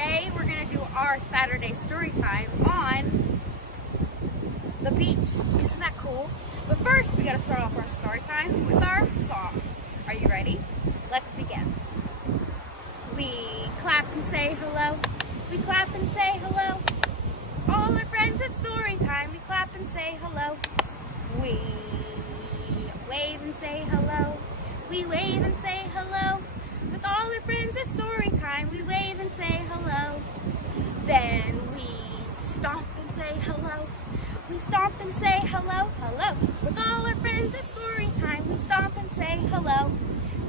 today we're going to do our Saturday story time on the beach. Isn't that cool? But first, we got to start off our story time with our song. Are you ready? Let's begin. We clap and say hello. We clap and say hello. All our friends at story time. We clap and say hello. We wave and say hello. We wave and say hello. With all our friends at story time, we wave and say hello. Then we stomp and say hello. We stomp and say hello, hello. With all our friends at story time, we stomp and say hello.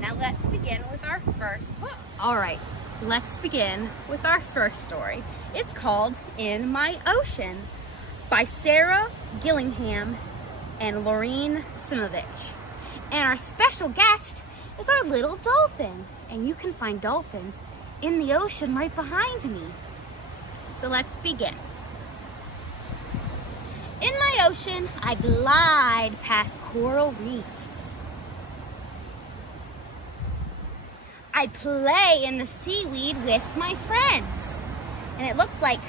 Now let's begin with our first book. All right, let's begin with our first story. It's called In My Ocean by Sarah Gillingham and Laureen Simovich. And our special guest is our little dolphin. And you can find dolphins in the ocean right behind me. So let's begin. In my ocean, I glide past coral reefs. I play in the seaweed with my friends. And it looks like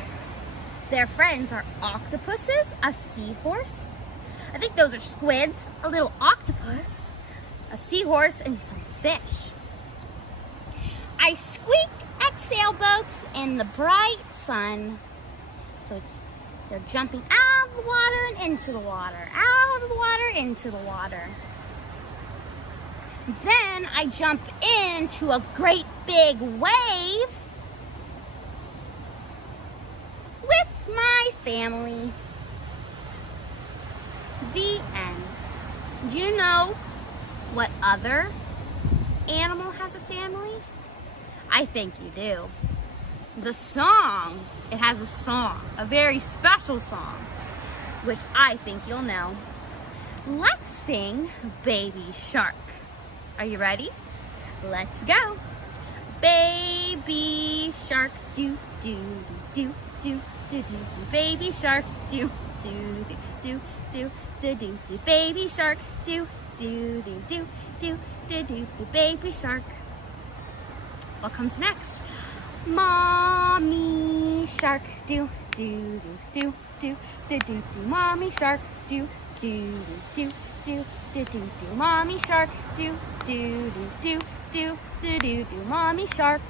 their friends are octopuses, a seahorse. I think those are squids, a little octopus, a seahorse, and some fish. I squeak at sailboats in the bright sun. So they're jumping out of the water and into the water, out of the water, into the water. Then I jump into a great big wave with my family. The end. Do you know what other animal has a family? I think you do. The song, it has a song, a very special song, which I think you'll know. Let's sing Baby Shark. Are you ready? Let's go. Baby shark, do, do, do, do, do, do, do, baby shark, do, do, do, do, do, do, do, baby shark, do, do, do, do, do, do, do, do, baby shark. What comes next? Mommy shark, do, do, do, do, do, do, do, do, mommy shark, do, do, do, do, do, do, do, mommy shark, do, do, do, do, do, do, do, mommy shark.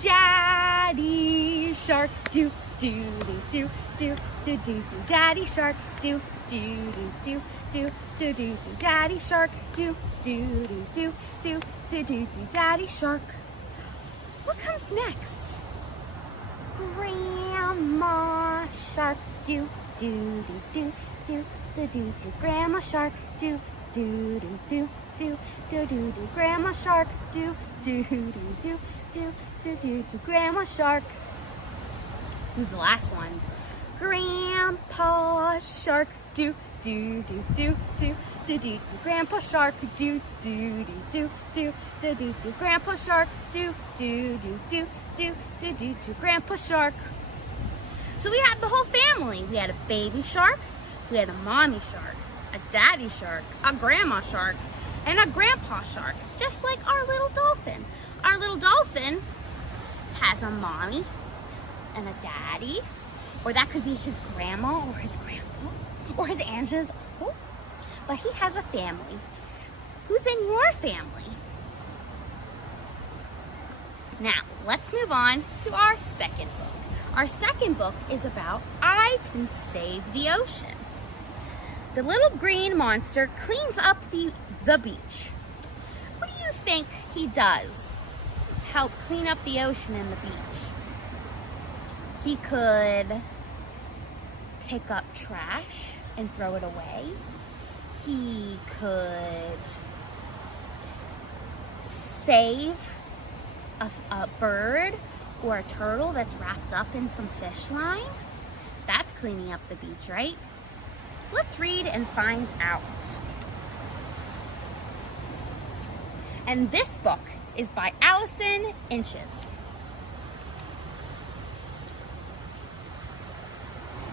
Daddy shark, do, do, do, do, do, do, do, daddy shark, do, do, do, do, do, do, do, daddy shark, do, do, do, do, do, do, do, daddy shark. What comes next? Grandma shark, do, do, do, do, do, do, do, do, grandma shark, do, do, do, do, do, do, do, do, grandma shark, do, do, do, do, do, do, do, do, grandma shark. Who's the last one? Grandpa shark, do, do, do, do, do, do, do, do, grandpa shark, do, do, do, do, do, do, do, do, grandpa shark, do, do, do, do, do, do, do, do, grandpa shark. So we had the whole family. We had a baby shark, we had a mommy shark, a daddy shark, a grandma shark, and a grandpa shark, just like our little dolphin. Our little dolphin has a mommy and a daddy, or that could be his grandma or his grandpa or his aunt and his uncle, but he has a family. Who's in your family? Now, let's move on to our second book. Our second book is about I Can Save the Ocean. The little green monster cleans up the beach. What do you think he does to help clean up the ocean and the beach? He could pick up trash and throw it away. He could save a bird or a turtle that's wrapped up in some fish line. That's cleaning up the beach, right? Let's read and find out. And this book is by Allison Inches.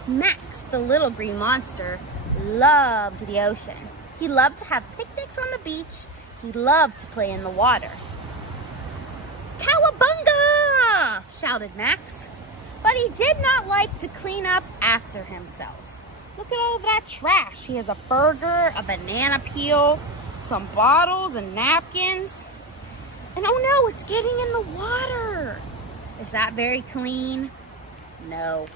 Max, the little green monster, loved the ocean. He loved to have picnics on the beach. He loved to play in the water. Cowabunga! shouted Max. But he did not like to clean up after himself. Look at all of that trash. He has a burger, a banana peel, some bottles and napkins. And oh no, it's getting in the water. Is that very clean? No.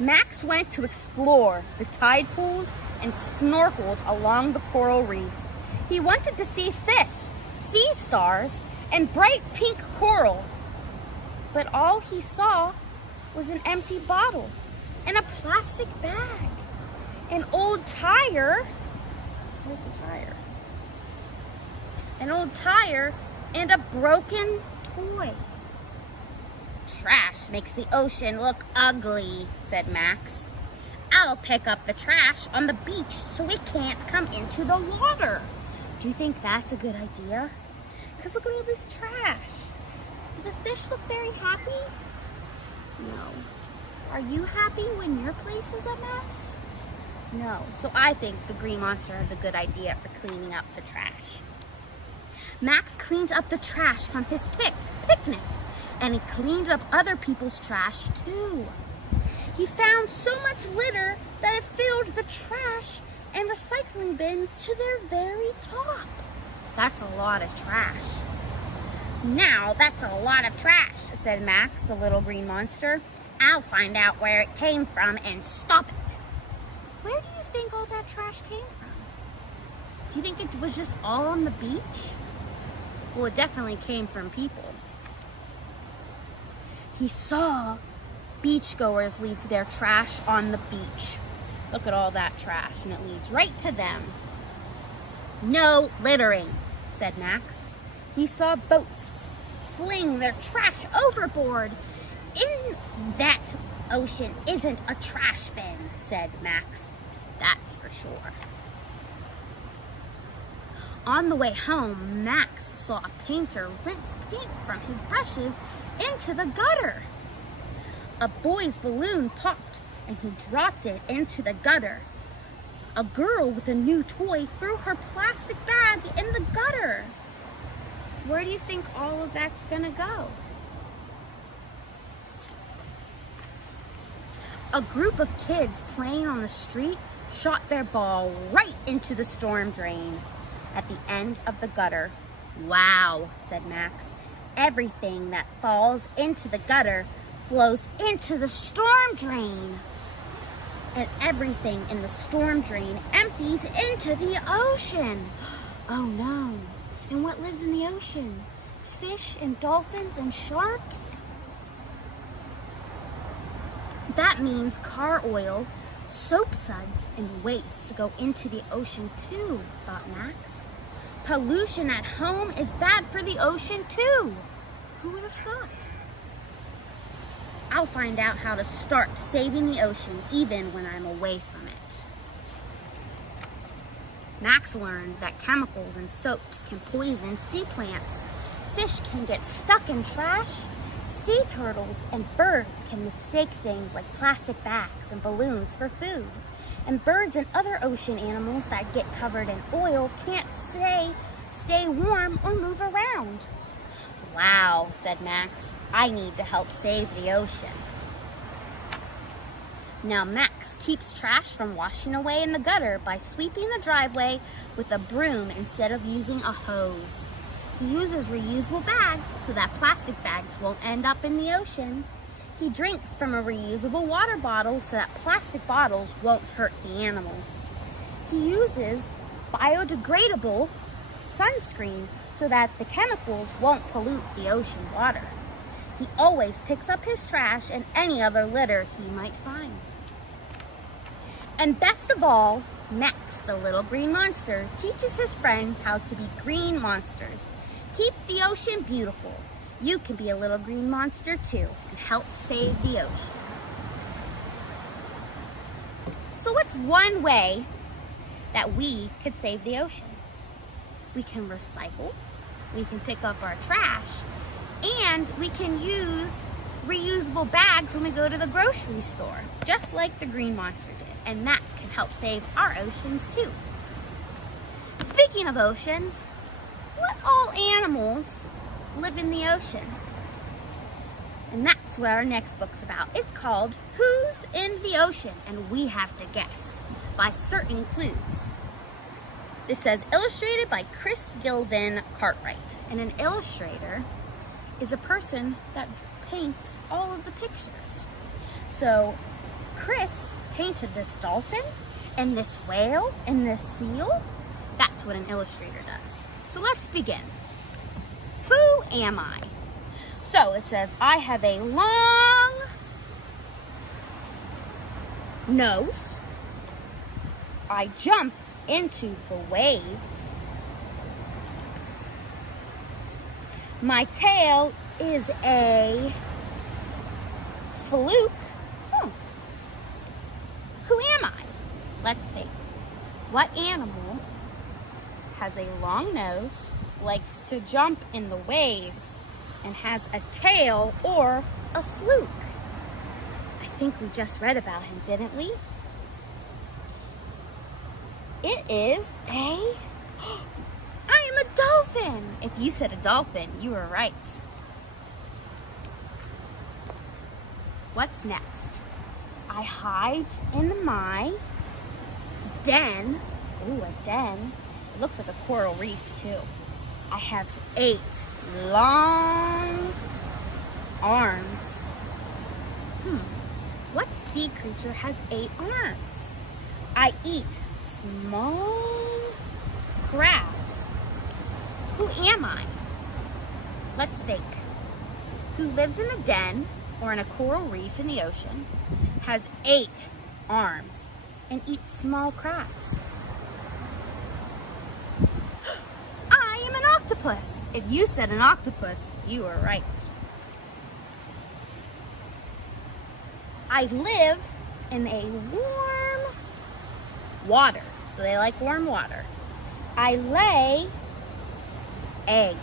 Max went to explore the tide pools and snorkeled along the coral reef. He wanted to see fish, sea stars, and bright pink coral. But all he saw was an empty bottle and a plastic bag, an old tire. Where's the tire? An old tire and a broken toy. Trash makes the ocean look ugly, said Max. I'll pick up the trash on the beach so it can't come into the water. Do you think that's a good idea? Because look at all this trash. Do the fish look very happy? No. Are you happy when your place is a mess? No. So I think the green monster has a good idea for cleaning up the trash. Max cleaned up the trash from his picnic, and he cleaned up other people's trash too. He found so much litter that it filled the trash and recycling bins to their very top. That's a lot of trash. Now that's a lot of trash, said Max, the little green monster. I'll find out where it came from and stop it. Where do you think all that trash came from? Do you think it was just all on the beach? Well, it definitely came from people. He saw beachgoers leave their trash on the beach. Look at all that trash, and it leads right to them. No littering, said Max. He saw boats fling their trash overboard. In that ocean isn't a trash bin, said Max. That's for sure. On the way home, Max saw a painter rinse paint from his brushes into the gutter. A boy's balloon popped and he dropped it into the gutter. A girl with a new toy threw her plastic bag in the gutter. Where do you think all of that's gonna go? A group of kids playing on the street shot their ball right into the storm drain at the end of the gutter. Wow, said Max. Everything that falls into the gutter flows into the storm drain. And everything in the storm drain empties into the ocean. Oh no. And what lives in the ocean? Fish and dolphins and sharks? That means car oil, soap suds, and waste go into the ocean too, thought Max. Pollution at home is bad for the ocean too. Who would have thought? I'll find out how to start saving the ocean even when I'm away from it. Max learned that chemicals and soaps can poison sea plants. Fish can get stuck in trash. Sea turtles and birds can mistake things like plastic bags and balloons for food. And birds and other ocean animals that get covered in oil can't stay warm or move around. Wow, said Max. I need to help save the ocean. Now Max keeps trash from washing away in the gutter by sweeping the driveway with a broom instead of using a hose. He uses reusable bags so that plastic bags won't end up in the ocean. He drinks from a reusable water bottle so that plastic bottles won't hurt the animals. He uses biodegradable sunscreen so that the chemicals won't pollute the ocean water. He always picks up his trash and any other litter he might find. And best of all, Max, the little green monster, teaches his friends how to be green monsters. Keep the ocean beautiful. You can be a little green monster too and help save the ocean. So what's one way that we could save the ocean? We can recycle, we can pick up our trash, and we can use reusable bags when we go to the grocery store, just like the green monster did. And that can help save our oceans too. Speaking of oceans, what all animals live in the ocean? And that's what our next book's about. It's called Who's in the Ocean? And we have to guess by certain clues. This says illustrated by Chris Gilvin Cartwright. And an illustrator is a person that paints all of the pictures. So Chris painted this dolphin and this whale and this seal. That's what an illustrator does. So let's begin. Who am I? So it says, I have a long nose. I jump into the waves. My tail is a fluke. Who am I? Let's think. What animal has a long nose, likes to jump in the waves, and has a tail or a fluke? I think we just read about him, didn't we? It is I am a dolphin. If you said a dolphin, you were right. What's next? I hide in my den. Ooh, a den. It looks like a coral reef too. I have 8 long arms. What sea creature has 8 arms? I eat small crabs. Who am I? Let's think. Who lives in a den or in a coral reef in the ocean, has 8 arms, and eats small crabs? I am an octopus. If you said an octopus, you were right. I live in a warm water. So they like warm water. I lay eggs.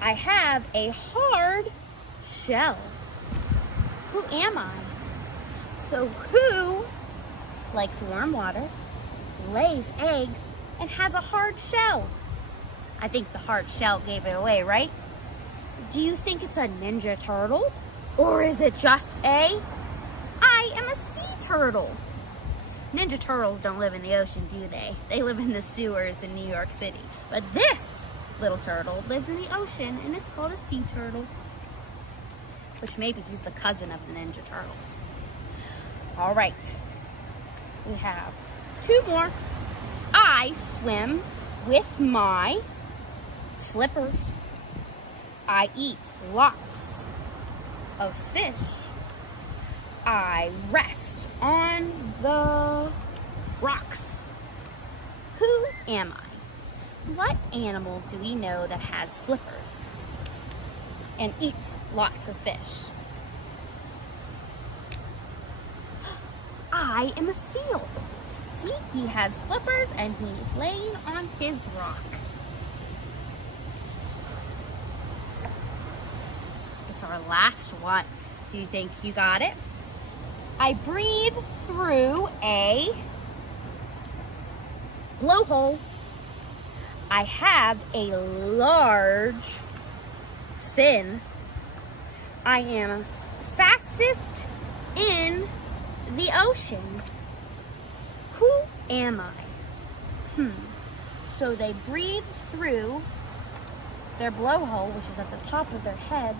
I have a hard shell. Who am I? So who likes warm water, lays eggs, and has a hard shell? I think the hard shell gave it away, right? Do you think it's a ninja turtle? Or is it just I am a sea turtle. Ninja turtles don't live in the ocean, do they? They live in the sewers in New York City. But this little turtle lives in the ocean, and it's called a sea turtle. Which maybe he's the cousin of the Ninja Turtles. All right, we have 2 more. I swim with my flippers. I eat lots of fish. I rest on the rocks. Who am I? What animal do we know that has flippers and eats lots of fish? I am a seal. See, he has flippers and he's laying on his rock. It's our last one. Do you think you got it? I breathe through a blowhole. I have a large fin. I am fastest in the ocean. Who am I? So they breathe through their blowhole, which is at the top of their head.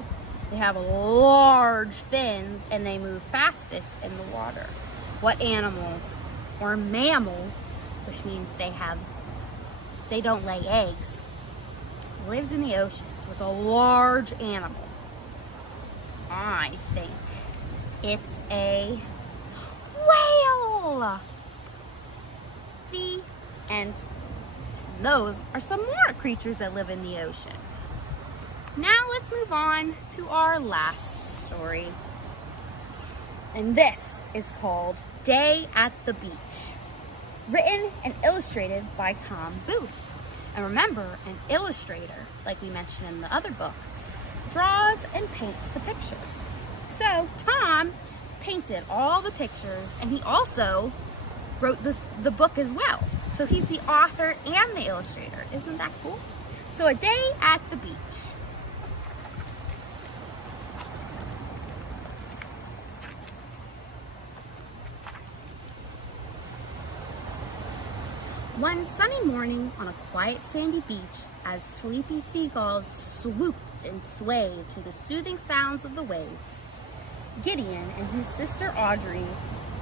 They have large fins and they move fastest in the water. What animal or mammal, which means they don't lay eggs, lives in the ocean, so it's a large animal? I think it's a whale. The end. Those are some more creatures that live in the ocean. Now let's move on to our last story. And this is called Day at the Beach. Written and illustrated by Tom Booth. And remember, an illustrator, like we mentioned in the other book, draws and paints the pictures. So Tom painted all the pictures, and he also wrote the book as well. So he's the author and the illustrator. Isn't that cool? So A Day at the Beach. One sunny morning on a quiet sandy beach, as sleepy seagulls swooped and swayed to the soothing sounds of the waves, Gideon and his sister Audrey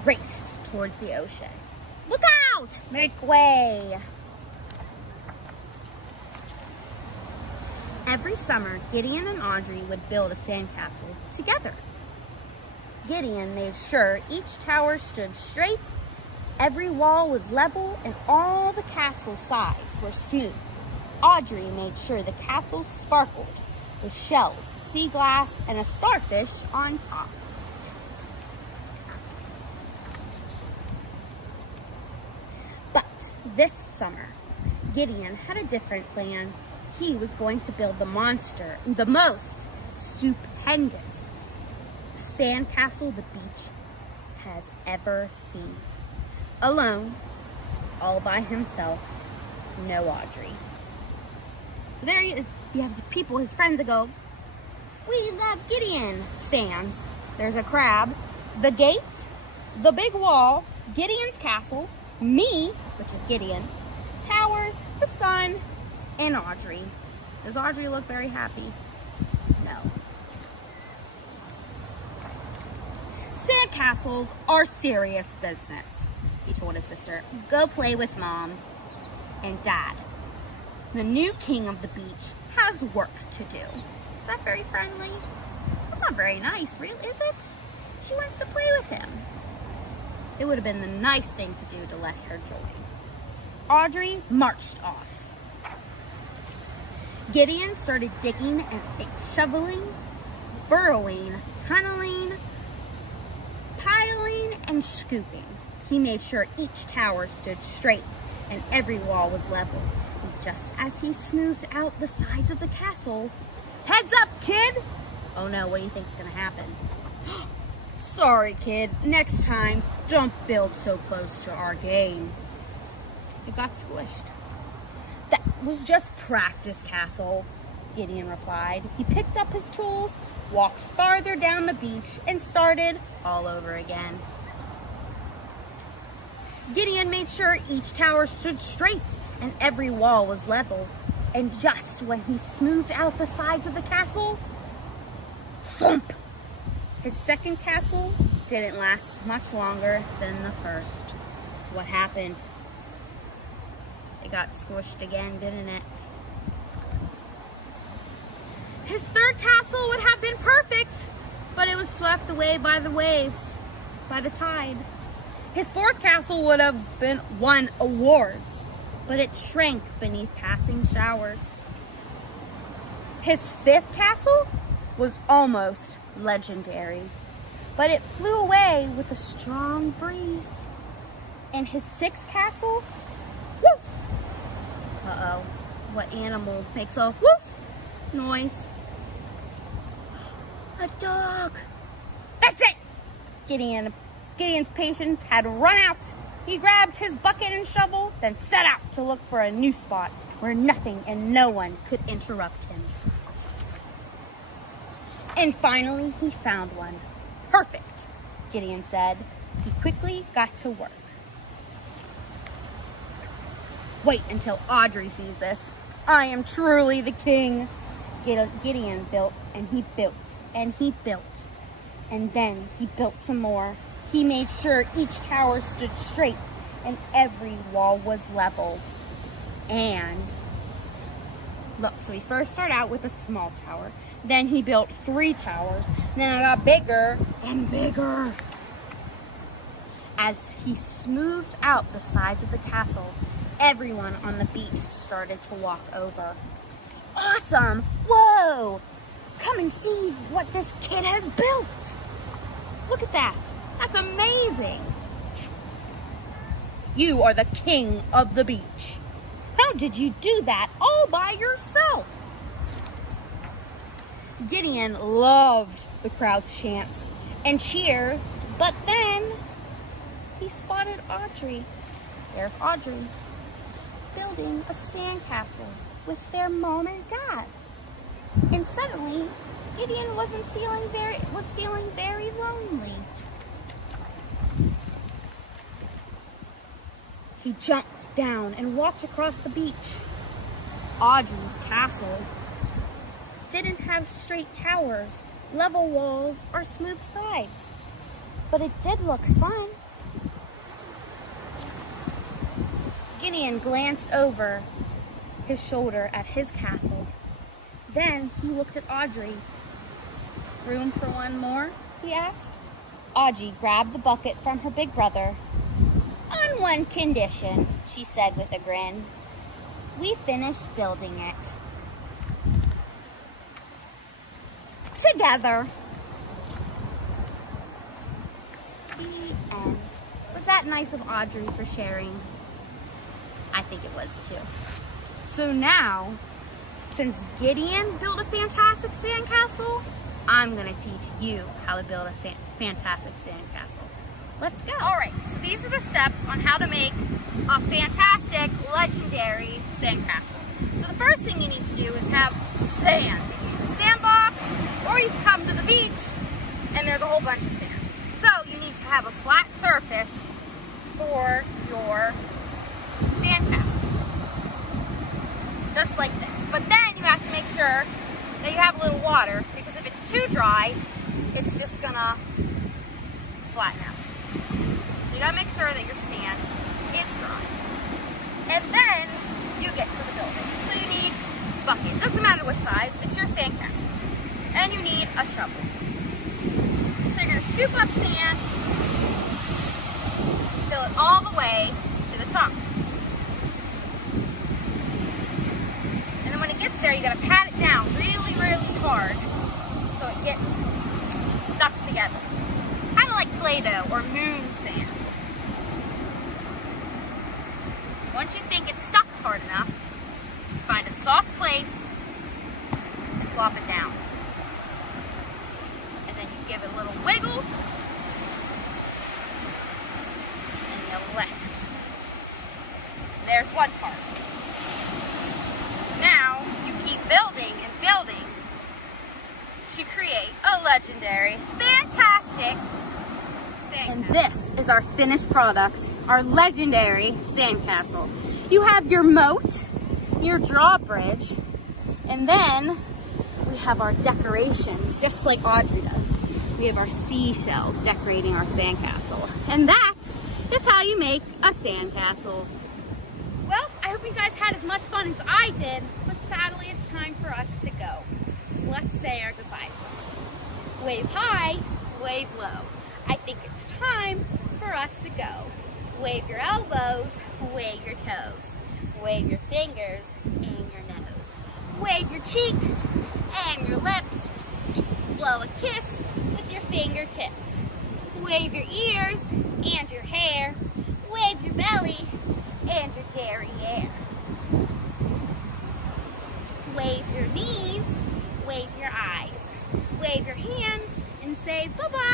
raced towards the ocean. "Look out! Make way!" Every summer, Gideon and Audrey would build a sandcastle together. Gideon made sure each tower stood straight, every wall was level, and all the castle sides were smooth. Audrey made sure the castle sparkled with shells, sea glass, and a starfish on top. But this summer, Gideon had a different plan. He was going to build the most stupendous sandcastle the beach has ever seen. Alone, all by himself, no Audrey. So there you have the people, his friends, that go, "We love Gideon." Fans. There's a crab, the gate, the big wall, Gideon's castle, me, which is Gideon, towers, the sun, and Audrey. Does Audrey look very happy? No. "Sandcastles are serious business," he told his sister. "Go play with Mom and Dad. The new king of the beach has work to do." Is that very friendly? That's not very nice, really, is it? She wants to play with him. It would have been the nice thing to do to let her join. Audrey marched off. Gideon started digging and shoveling, burrowing, tunneling, piling, and scooping. He made sure each tower stood straight and every wall was level. And just as he smoothed out the sides of the castle, "Heads up, kid!" "Oh no, what do you think's gonna happen?" "Sorry, kid. Next time, don't build so close to our game." It got squished. "That was just practice, Castle," Gideon replied. He picked up his tools, walked farther down the beach, and started all over again. Gideon made sure each tower stood straight and every wall was level. And just when he smoothed out the sides of the castle, thump! His second castle didn't last much longer than the first. What happened? It got squished again, didn't it? His third castle would have been perfect, but it was swept away by the waves, by the tide. His fourth castle would have won awards, but it shrank beneath passing showers. His fifth castle was almost legendary, but it flew away with a strong breeze. And his sixth castle, woof! Uh-oh, what animal makes a woof noise? A dog! That's it! Gideon's patience had run out. He grabbed his bucket and shovel, then set out to look for a new spot where nothing and no one could interrupt him. And finally, he found one. "Perfect," Gideon said. He quickly got to work. "Wait until Audrey sees this. I am truly the king." Gideon built and he built and he built. And then he built some more. He made sure each tower stood straight and every wall was level. And look, so he first started out with a small tower. Then he built 3 towers. Then it got bigger and bigger. As he smoothed out the sides of the castle, everyone on the beach started to walk over. "Awesome! Whoa! Come and see what this kid has built! Look at that! That's amazing! You are the king of the beach. How did you do that all by yourself?" Gideon loved the crowd's chants and cheers, but then he spotted Audrey. There's Audrey, building a sandcastle with their mom and dad. And suddenly, Gideon was feeling very lonely. He jumped looked down and walked across the beach. Audrey's castle didn't have straight towers, level walls, or smooth sides, but it did look fun. Gideon glanced over his shoulder at his castle. Then he looked at Audrey. "Room for one more?" he asked. Audrey grabbed the bucket from her big brother. "On one condition," she said with a grin. "We finished building it together." The end. Was that nice of Audrey for sharing? I think it was too. So now, since Gideon built a fantastic sandcastle, I'm gonna teach you how to build a fantastic sandcastle. Let's go. All right, so these are the steps on how to make a fantastic, legendary sandcastle. So the first thing you need to do is have sand. A sandbox, or you can come to the beach and there's a whole bunch of sand. So you need to have a flat surface for your sandcastle, just like this. But then you have to make sure that you have a little water, because if it's too dry, it's just gonna flatten out. So you gotta make sure that your sand is dry. And then you get to the building. So you need a bucket, doesn't matter what size, it's your sandcastle. And you need a shovel. So you're gonna scoop up sand, fill it all the way to the top. And then when it gets there, you gotta pat it down really, really hard so it gets stuck together. Kind of like Play-Doh or moon sand. Once you think it's stuck hard enough, find a soft place and plop it down. And then you give it a little wiggle and you lift. There's one part. Now you keep building and building to create a legendary, fantastic sandcastle. And this is our finished product, our legendary sandcastle. You have your moat, your drawbridge, and then we have our decorations, just like Audrey does. We have our seashells decorating our sandcastle. And that is how you make a sandcastle. Well, I hope you guys had as much fun as I did, but sadly it's time for us to go. So let's say our goodbye song. Wave high, wave low. I think it's time for us to go. Wave your elbows, wave your toes. Wave your fingers and your nose. Wave your cheeks and your lips. Blow a kiss with your fingertips. Wave your ears and your hair. Wave your belly and your derriere. Wave your knees, wave your eyes. Wave your hands and say bye-bye.